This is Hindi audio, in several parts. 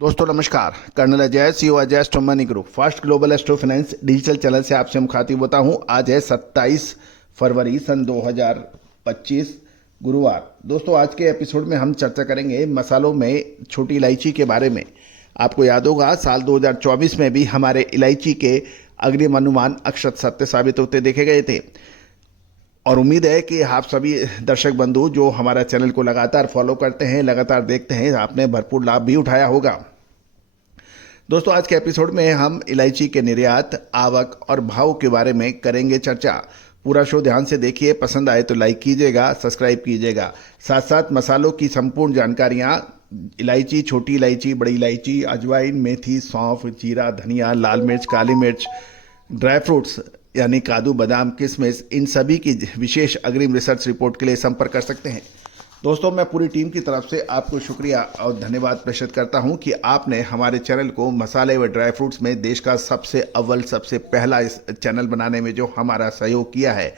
दोस्तों नमस्कार। Colonel Ajay, CEO Ajay astro money group, first global astro finance digital channel से आपसे मुखातिब होता हूं। आज है 27 फरवरी सन 2025 गुरुवार। दोस्तों आज के एपिसोड में हम चर्चा करेंगे मसालों में छोटी इलायची के बारे में। आपको याद होगा साल 2024 में भी हमारे इलायची के अग्रिम अनुमान अक्षत सत्य साबित होते देखे गए थे और उम्मीद है कि आप सभी दर्शक बंधु जो हमारा चैनल को लगातार फॉलो करते हैं, लगातार देखते हैं, आपने भरपूर लाभ भी उठाया होगा। दोस्तों आज के एपिसोड में हम इलायची के निर्यात, आवक और भाव के बारे में करेंगे चर्चा। पूरा शो ध्यान से देखिए, पसंद आए तो लाइक कीजिएगा, सब्सक्राइब कीजिएगा। साथ साथ मसालों की संपूर्ण जानकारियाँ, इलायची, छोटी इलायची, बड़ी इलायची, अजवाइन, मेथी, सौंफ, जीरा, धनिया, लाल मिर्च, काली मिर्च, ड्राई फ्रूट्स यानी काजू, बादाम, किशमिश, इन सभी की विशेष अग्रिम रिसर्च रिपोर्ट के लिए संपर्क कर सकते हैं। दोस्तों मैं पूरी टीम की तरफ से आपको शुक्रिया और धन्यवाद प्रेषित करता हूं कि आपने हमारे चैनल को मसाले व ड्राई फ्रूट्स में देश का सबसे अव्वल, सबसे पहला इस चैनल बनाने में जो हमारा सहयोग किया है।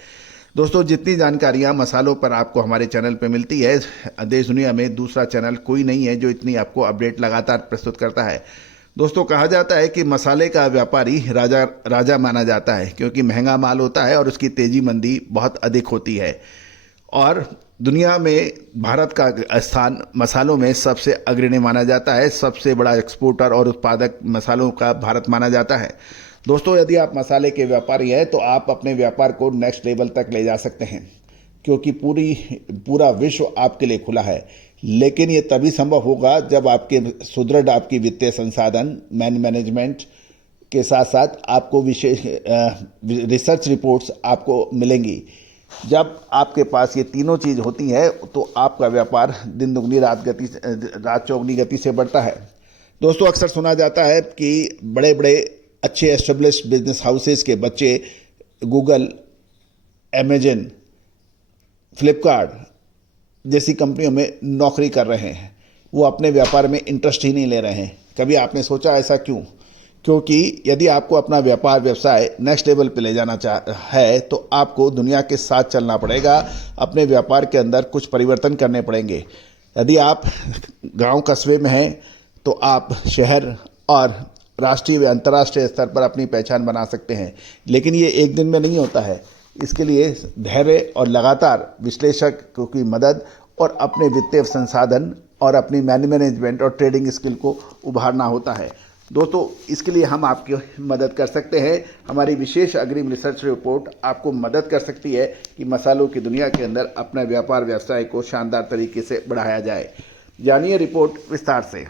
दोस्तों जितनी जानकारियां मसालों पर आपको हमारे चैनल पर मिलती है, देश दुनिया में दूसरा चैनल कोई नहीं है जो इतनी आपको अपडेट लगातार प्रस्तुत करता है। दोस्तों कहा जाता है कि मसाले का व्यापारी राजा राजा माना जाता है, क्योंकि महंगा माल होता है और उसकी तेजी मंदी बहुत अधिक होती है। और दुनिया में भारत का स्थान मसालों में सबसे अग्रणी माना जाता है। सबसे बड़ा एक्सपोर्टर और उत्पादक मसालों का भारत माना जाता है। दोस्तों यदि आप मसाले के व्यापारी हैं तो आप अपने व्यापार को नेक्स्ट लेवल तक ले जा सकते हैं, क्योंकि पूरा विश्व आपके लिए खुला है। लेकिन ये तभी संभव होगा जब आपके सुदृढ़ आपकी वित्तीय संसाधन, मैनेजमेंट के साथ साथ आपको विशेष रिसर्च रिपोर्ट्स आपको मिलेंगी। जब आपके पास ये तीनों चीज़ होती है तो आपका व्यापार दिन दुगनी रात चौगनी गति से बढ़ता है। दोस्तों अक्सर सुना जाता है कि बड़े बड़े अच्छे एस्टेब्लिश्ड बिजनेस हाउसेस के बच्चे गूगल, अमेजन, फ्लिपकार्ट जैसी कंपनियों में नौकरी कर रहे हैं। वो अपने व्यापार में इंटरेस्ट ही नहीं ले रहे हैं। कभी आपने सोचा ऐसा क्यों? क्योंकि यदि आपको अपना व्यापार व्यवसाय नेक्स्ट लेवल पे ले जाना है तो आपको दुनिया के साथ चलना पड़ेगा। अपने व्यापार के अंदर कुछ परिवर्तन करने पड़ेंगे। यदि आप गांव कस्बे में हैं तो आप शहर और राष्ट्रीय व अंतर्राष्ट्रीय स्तर पर अपनी पहचान बना सकते हैं। लेकिन ये एक दिन में नहीं होता है। इसके लिए धैर्य और लगातार विश्लेषक की मदद और अपने वित्तीय संसाधन और अपनी मैनेजमेंट और ट्रेडिंग स्किल को उभारना होता है। दोस्तों इसके लिए हम आपकी मदद कर सकते हैं। हमारी विशेष अग्रिम रिसर्च रिपोर्ट आपको मदद कर सकती है कि मसालों की दुनिया के अंदर अपना व्यापार व्यवसाय को शानदार तरीके से बढ़ाया जाए। जानिए रिपोर्ट विस्तार से।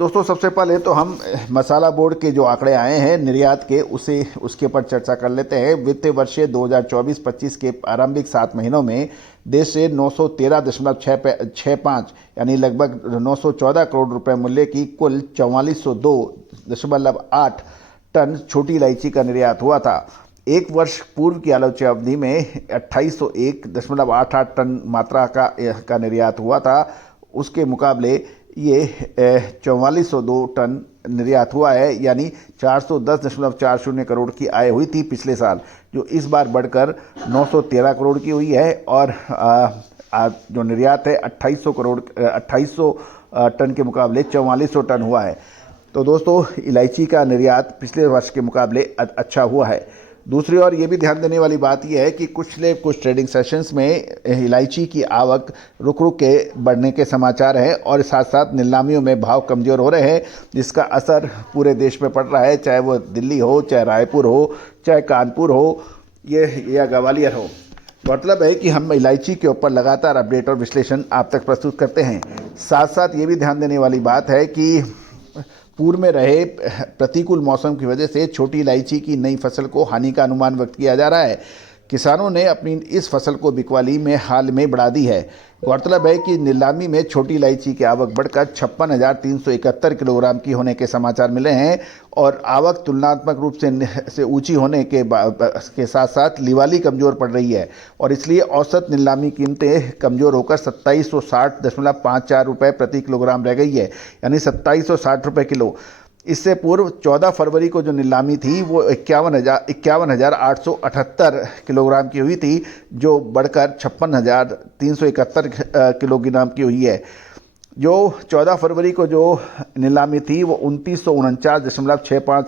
दोस्तों सबसे पहले तो हम मसाला बोर्ड के जो आंकड़े आए हैं निर्यात के उसके ऊपर चर्चा कर लेते हैं। वित्तीय वर्ष 2024-25 के आरंभिक 7 महीनों में देश से 913.65 यानी लगभग 914 करोड़ रुपए मूल्य की कुल 4402.8 टन छोटी इलायची का निर्यात हुआ था। एक वर्ष पूर्व की आलोच्य अवधि में 2801.88 टन मात्रा का निर्यात हुआ था। उसके मुकाबले ये 4402 टन निर्यात हुआ है, यानी 410.40 करोड़ की आय हुई थी पिछले साल, जो इस बार बढ़कर 913 करोड़ की हुई है। और जो निर्यात है 2800 टन के मुकाबले 4400 टन हुआ है। तो दोस्तों इलायची का निर्यात पिछले वर्ष के मुकाबले अच्छा हुआ है। दूसरी ओर ये भी ध्यान देने वाली बात यह है कि कुछ ट्रेडिंग सेशंस में इलायची की आवक रुक के बढ़ने के समाचार हैं और साथ साथ नीलामियों में भाव कमज़ोर हो रहे हैं, जिसका असर पूरे देश पे पड़ रहा है, चाहे वो दिल्ली हो, चाहे रायपुर हो, चाहे कानपुर हो, या ग्वालियर हो। मतलब है कि हम इलायची के ऊपर लगातार अपडेट और विश्लेषण आप तक प्रस्तुत करते हैं। साथ साथ ये भी ध्यान देने वाली बात है कि पूर्व में रहे प्रतिकूल मौसम की वजह से छोटी इलायची की नई फसल को हानि का अनुमान व्यक्त किया जा रहा है। किसानों ने अपनी इस फसल को बिकवाली में हाल में बढ़ा दी है। गौरतलब है कि नीलामी में छोटी इलायची की आवक बढ़कर 56,371 किलोग्राम की होने के समाचार मिले हैं और आवक तुलनात्मक रूप से ऊंची होने के साथ साथ लिवाली कमज़ोर पड़ रही है और इसलिए औसत नीलामी कीमतें कमज़ोर होकर 2760.54 रुपये प्रति किलोग्राम रह गई है, यानी 2760 रुपये किलो। इससे पूर्व 14 फरवरी को जो नीलामी थी वो 51,878 किलोग्राम की हुई थी, जो बढ़कर 56,371 किलोग्राम की हुई है। जो 14 फरवरी को जो नीलामी थी वो 2949.65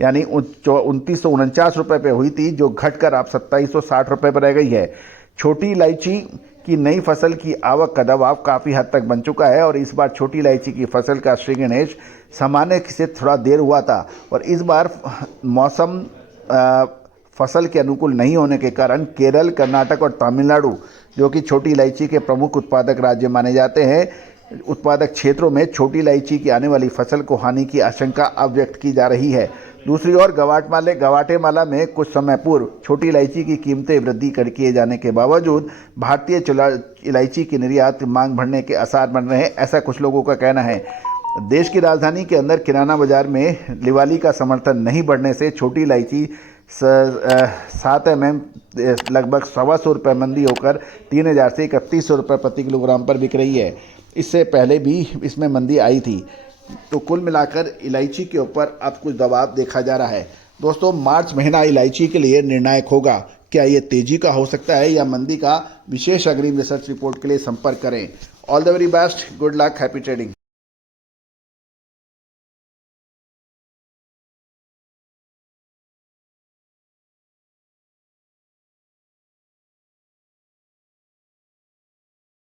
यानी 2949 रुपये पे हुई थी, जो घटकर अब 2760 रुपये पर रह गई है। छोटी इलायची की नई फसल की आवक का दबाव काफ़ी हद तक बन चुका है और इस बार छोटी इलायची की फसल का श्रीगणेश सामान्य से थोड़ा देर हुआ था और इस बार मौसम फसल के अनुकूल नहीं होने के कारण केरल, कर्नाटक और तमिलनाडु, जो कि छोटी इलायची के प्रमुख उत्पादक राज्य माने जाते हैं, उत्पादक क्षेत्रों में छोटी इलायची की आने वाली फसल को हानि की आशंका अब व्यक्त की जा रही है। दूसरी ओर गवाटेमाला में कुछ समय पूर्व छोटी इलायची की कीमतें वृद्धि किए जाने के बावजूद भारतीय इलायची की निर्यात मांग बढ़ने के आसार बन रहे हैं, ऐसा कुछ लोगों का कहना है। देश की राजधानी के अंदर किराना बाजार में लिवाली का समर्थन नहीं बढ़ने से छोटी इलायची 7 mm लगभग 125 रुपये मंदी होकर 3000 से 3100 रुपये प्रति किलोग्राम पर बिक रही है। इससे पहले भी इसमें मंदी आई थी। तो कुल मिलाकर इलायची के ऊपर अब कुछ दबाव देखा जा रहा है। दोस्तों, मार्च महीना इलायची के लिए निर्णायक होगा। क्या ये तेजी का हो सकता है या मंदी का? विशेष अग्रिम रिसर्च रिपोर्ट के लिए संपर्क करें। All the very best, good luck, happy trading.